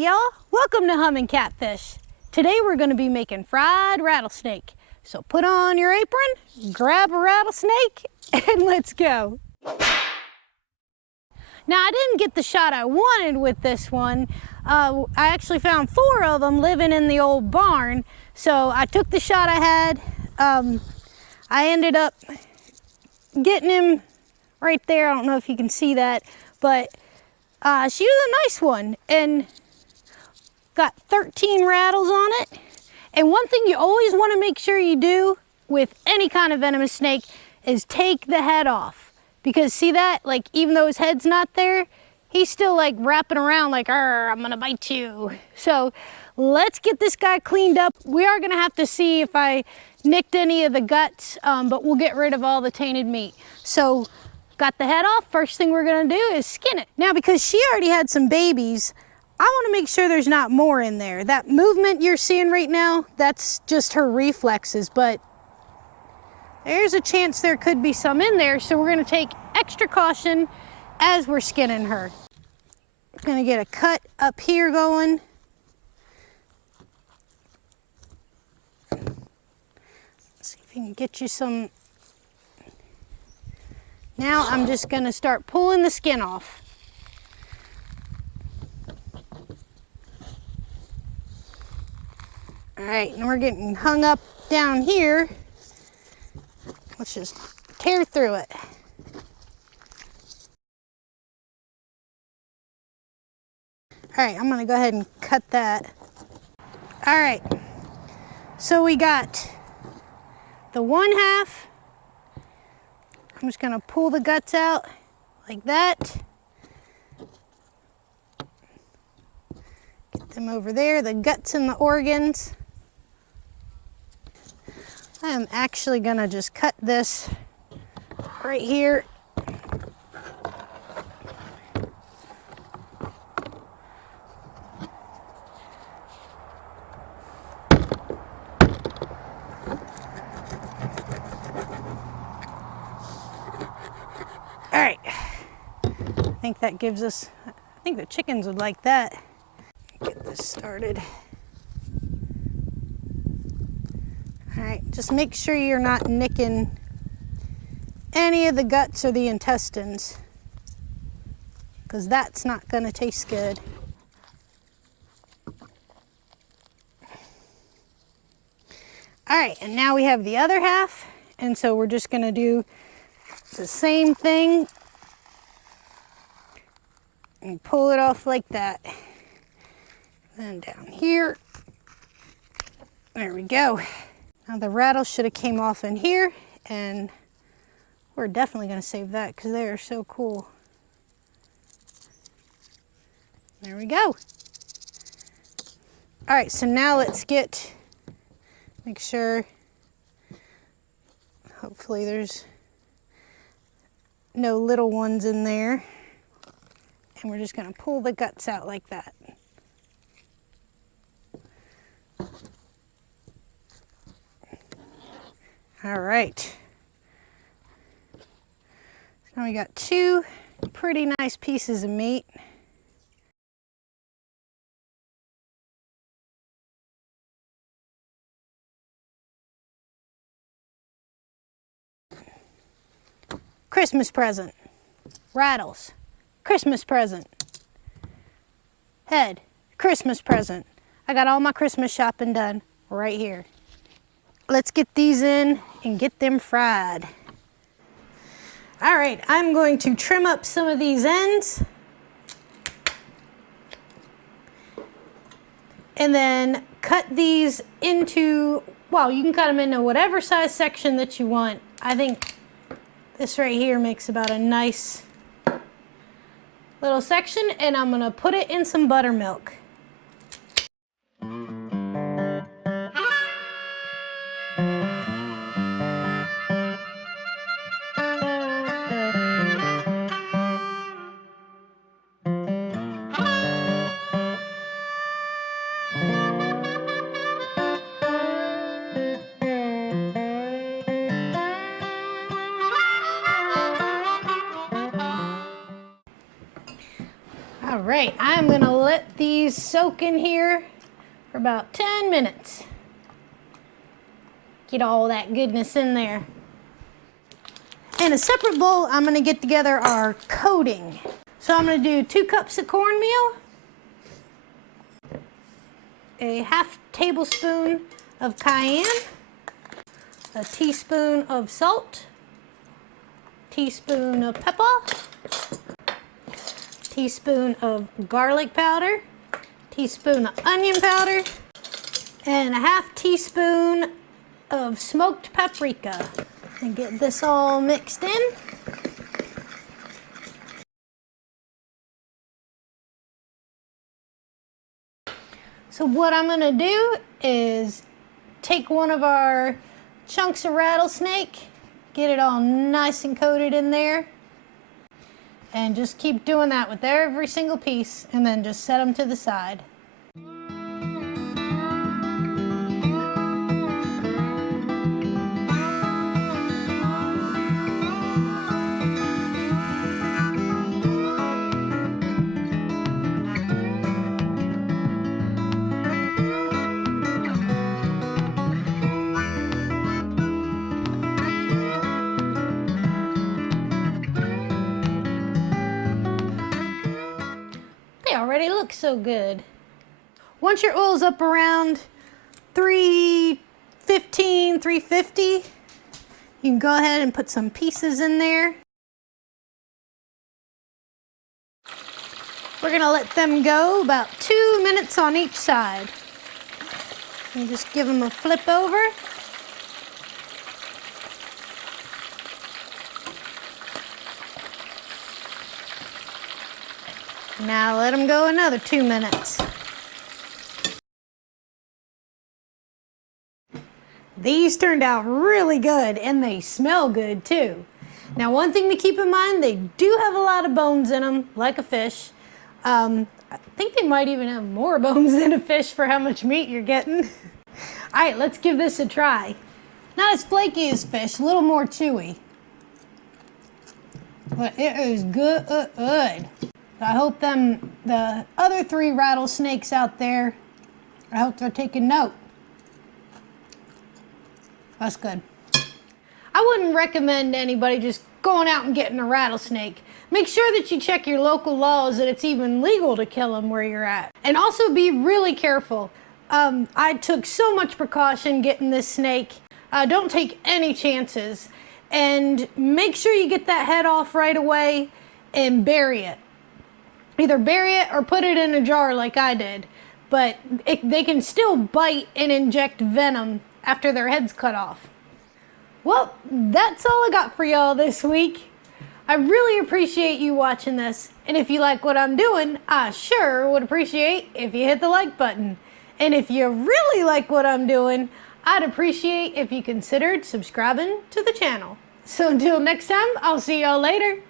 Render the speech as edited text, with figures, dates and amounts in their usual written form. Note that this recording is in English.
Hey y'all, welcome to Humming Catfish. Today we're going to be making fried rattlesnake. So put on your apron, grab a rattlesnake, and let's go. Now I didn't get the shot I wanted with this one. I actually found 4 of them living in the old barn. So I took the shot I had. I ended up getting him right there. I don't know if you can see that, but she was a nice one and got 13 rattles on it. And one thing you always want to make sure you do with any kind of venomous snake is take the head off. Because see that, like even though his head's not there, he's still like wrapping around like, I'm gonna bite you. So let's get this guy cleaned up. We are gonna have to see if I nicked any of the guts, but we'll get rid of all the tainted meat. So got the head off, first thing we're gonna do is skin it. Now because she already had some babies, I wanna make sure there's not more in there. That movement you're seeing right now, that's just her reflexes, but there's a chance there could be some in there, so we're gonna take extra caution as we're skinning her. We're gonna get a cut up here going. Let's see if we can get you some. Now I'm just gonna start pulling the skin off. All right, and we're getting hung up down here. Let's just tear through it. All right, I'm gonna go ahead and cut that. All right, so we got the one half. I'm just gonna pull the guts out like that. Get them over there, the guts and the organs. I am actually gonna just cut this right here. All right, I think that gives us, I think the chickens would like that. Get this started. All right, just make sure you're not nicking any of the guts or the intestines, because that's not gonna taste good. All right, and now we have the other half, and so we're just gonna do the same thing and pull it off like that. Then down here, there we go. Now the rattle should have came off in here, and we're definitely gonna save that because they are so cool. There we go. All right, so now let's make sure, hopefully there's no little ones in there. And we're just gonna pull the guts out like that. All right. So now we got 2 pretty nice pieces of meat. Christmas present. Rattles. Christmas present. Head. Christmas present. I got all my Christmas shopping done right here. Let's get these in and get them fried. All right, I'm going to trim up some of these ends. And then cut these into, well, you can cut them into whatever size section that you want. I think this right here makes about a nice little section, and I'm gonna put it in some buttermilk. All right. right, I'm gonna let these soak in here for about 10 minutes. Get all that goodness in there. In a separate bowl, I'm gonna get together our coating. So I'm gonna do 2 cups of cornmeal, a ½ tablespoon of cayenne, a teaspoon of salt, teaspoon of pepper, teaspoon of garlic powder, teaspoon of onion powder, and a ½ teaspoon of smoked paprika. And get this all mixed in. So what I'm gonna do is take one of our chunks of rattlesnake, get it all nice and coated in there, and just keep doing that with every single piece, and then just set them to the side. They already look so good. Once your oil's up around 315, 350, you can go ahead and put some pieces in there. We're gonna let them go about 2 minutes on each side. And just give them a flip over. Now let them go another 2 minutes. These turned out really good, and they smell good too. Now, one thing to keep in mind, they do have a lot of bones in them, like a fish. I think they might even have more bones than a fish for how much meat you're getting. All right, let's give this a try. Not as flaky as fish, a little more chewy. But it is good. I hope the other 3 rattlesnakes out there, I hope they're taking note. That's good. I wouldn't recommend anybody just going out and getting a rattlesnake. Make sure that you check your local laws that it's even legal to kill them where you're at. And also be really careful. I took so much precaution getting this snake. Don't take any chances. And make sure you get that head off right away and bury it. Either bury it or put it in a jar like I did. But they can still bite and inject venom after their head's cut off. Well, that's all I got for y'all this week. I really appreciate you watching this. And if you like what I'm doing, I sure would appreciate if you hit the like button. And if you really like what I'm doing, I'd appreciate if you considered subscribing to the channel. So until next time, I'll see y'all later.